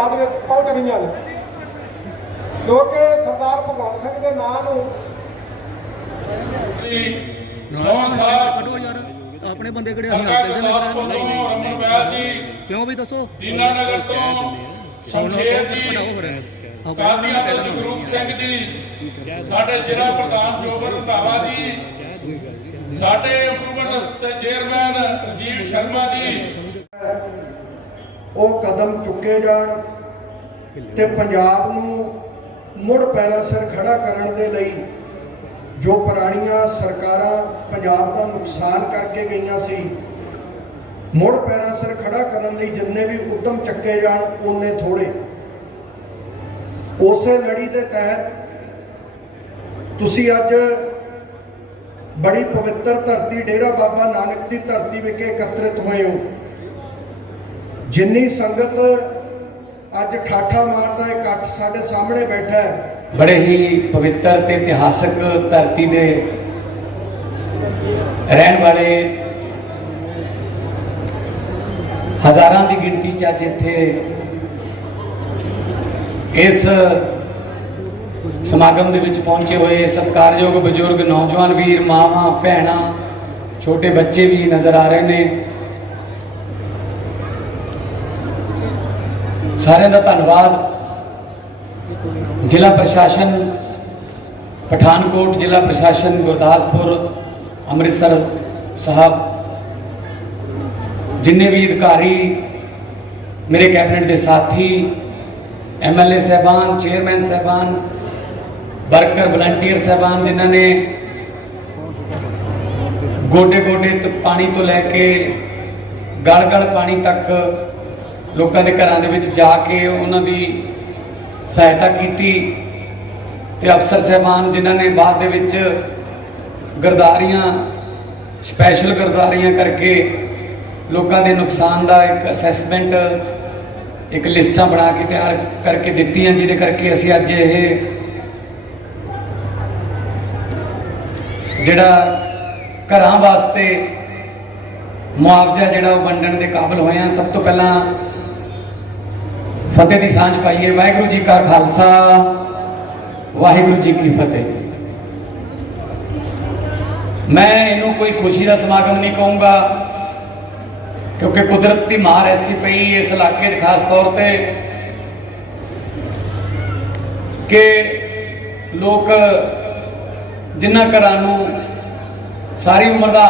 ਬਾਅਦ ਵਿੱਚ ਪਹੁੰਚ ਰਹੀਆਂ ਨੇ। ਕਿਉਂਕਿ ਸਰਦਾਰ ਭਗਵੰਤ ਸਿੰਘ ਦੇ ਨਾਂ ਨੂੰ ਸੌ ਸਾਹਿਬ ਆਪਣੇ ਬੰਦੇ ਕਿਹੜੇ ਆਪਦੇ ਦੇ ਬੈਲ ਜੀ। ਕਿਉਂ ਵੀ ਦੱਸੋ? ਦੀਨਾਨਗਰ ਤੋਂ ਸ਼ਮਸ਼ੇਰ ਜੀ ਕਾਦੀਆਂ ਤੋਂ ਜਗਰੂਪ ਸਿੰਘ ਜੀ। ਸਾਡੇ ਜ਼ਿਲ੍ਹਾ ਪ੍ਰਧਾਨ ਜੋਬਰ ਰੰਧਾਵਾ ਜੀ। ਸਾਡੇ ਇੰਪਰੂਵਮੈਂਟ ਤੇ ਚੇਅਰਮੈਨ ਰਜੀਵ ਸ਼ਰਮਾ ਜੀ। ਉਹ ਕਦਮ ਚੁੱਕੇ ਜਾਣ ਤੇ ਪੰਜਾਬ ਨੂੰ ਮੁੜ ਪੈਰਾਂ ਸਿਰ ਖੜਾ ਕਰਨ ਦੇ ਲਈ ਜੋ ਪੁਰਾਣੀਆਂ ਸਰਕਾਰਾਂ ਪੰਜਾਬ ਦਾ ਨੁਕਸਾਨ ਕਰਕੇ ਗਈਆਂ ਸੀ, ਮੁੜ ਪੈਰਾਂ ਸਿਰ ਖੜਾ ਕਰਨ ਲਈ ਜਿੰਨੇ ਵੀ ਉਦਮ ਚੱਕੇ ਜਾਣ, ਉਹਨੇ ਥੋੜੇ ਉਸੇ ਲੜੀ ਦੇ ਤਹਿਤ ਤੁਸੀਂ ਅੱਜ ਬੜੀ ਪਵਿੱਤਰ ਧਰਤੀ, ਡੇਰਾ ਬਾਬਾ ਨਾਨਕ ਦੀ ਧਰਤੀ ਵਿਖੇ ਇਕੱਤਰਿਤ ਹੋਏ ਹੋ। ਜਿੰਨੀ ਸੰਗਤ ਅੱਜ ਠਾਠਾ ਮਾਰਦਾ ਇਕੱਠ ਸਾਡੇ ਸਾਹਮਣੇ ਬੈਠਾ ਹੈ। ਬੜੇ ਹੀ ਪਵਿੱਤਰ ਤੇ ਇਤਿਹਾਸਕ ਧਰਤੀ ਦੇ ਰਹਿਣ ਵਾਲੇ ਹਜ਼ਾਰਾਂ ਦੀ ਗਿਣਤੀ ਚ ਅੱਜ ਇੱਥੇ ਇਸ ਸਮਾਗਮ ਦੇ ਵਿੱਚ ਪਹੁੰਚੇ ਹੋਏ ਸਤਿਕਾਰਯੋਗ ਬਜ਼ੁਰਗ, ਨੌਜਵਾਨ ਵੀਰ, ਮਾਵਾਂ, ਭੈਣਾਂ, ਛੋਟੇ ਬੱਚੇ ਵੀ ਨਜ਼ਰ ਆ ਰਹੇ ਨੇ। ਸਾਰਿਆਂ ਦਾ ਧੰਨਵਾਦ। ਜ਼ਿਲ੍ਹਾ ਪ੍ਰਸ਼ਾਸਨ ਪਠਾਨਕੋਟ, ਜ਼ਿਲ੍ਹਾ ਪ੍ਰਸ਼ਾਸਨ ਗੁਰਦਾਸਪੁਰ, ਅੰਮ੍ਰਿਤਸਰ ਸਾਹਿਬ, ਜਿੰਨੇ ਵੀ ਅਧਿਕਾਰੀ, ਮੇਰੇ ਕੈਬਨਿਟ ਦੇ ਸਾਥੀ ਐਮਐਲਏ ਸਹਿਬਾਨ, ਚੇਅਰਮੈਨ ਸਹਿਬਾਨ, ਵਰਕਰ, ਵਲੰਟੀਅਰ ਸਹਿਬਾਨ ਜਿਨ੍ਹਾਂ ਨੇ ਗੋਡੇ ਗੋਡੇ ਤੋਂ ਪਾਣੀ ਤੋਂ ਲੈ ਕੇ ਗਲ ਗਲ ਪਾਣੀ ਤੱਕ ਲੋਕਾਂ ਦੇ ਘਰਾਂ ਦੇ ਵਿੱਚ ਜਾ ਕੇ ਉਹਨਾਂ ਦੀ ਸਹਾਇਤਾ ਕੀਤੀ ਤੇ ਅਫਸਰ ਸਹਿਬਾਨ ਜਿਨ੍ਹਾਂ ਨੇ ਬਾਅਦ ਦੇ ਵਿੱਚ ਗਰਦਾਰੀਆਂ ਸਪੈਸ਼ਲ ਗਰਦਾਰੀਆਂ ਕਰਕੇ ਲੋਕਾਂ ਦੇ ਨੁਕਸਾਨ ਦਾ ਇੱਕ ਅਸੈਸਮੈਂਟ ਇੱਕ ਲਿਸਟਾਂ ਬਣਾ ਕੇ ਤਿਆਰ ਕਰਕੇ ਦਿੱਤੀਆਂ, ਜਿਹਦੇ ਕਰਕੇ ਅਸੀਂ ਅੱਜ ਇਹ ਜਿਹੜਾ ਘਰਾਂ ਵਾਸਤੇ ਮੁਆਵਜ਼ਾ ਜਿਹੜਾ ਉਹ ਵੰਡਣ ਦੇ ਕਾਬਿਲ ਹੋਏ ਆ ਸਭ ਤੋਂ ਪਹਿਲਾਂ ਫਤਿਹ ਦੀ ਸਾਂਝ ਪਾਈਏ। ਵਾਹਿਗੁਰੂ ਜੀ ਕਾ ਖਾਲਸਾ, ਵਾਹਿਗੁਰੂ ਜੀ ਕੀ ਫਤਿਹ। ਮੈਂ ਇਹਨੂੰ ਕੋਈ ਖੁਸ਼ੀ ਦਾ ਸਮਾਗਮ ਨਹੀਂ ਕਹੂੰਗਾ, ਕਿਉਂਕਿ ਕੁਦਰਤ ਦੀ ਮਾਰ ਐਸੀ ਪਈ ਇਸ ਇਲਾਕੇ 'ਚ ਖਾਸ ਤੌਰ ਤੇ ਕਿ ਲੋਕ ਜਿਨ੍ਹਾਂ ਘਰਾਂ ਨੂੰ ਸਾਰੀ ਉਮਰ ਦਾ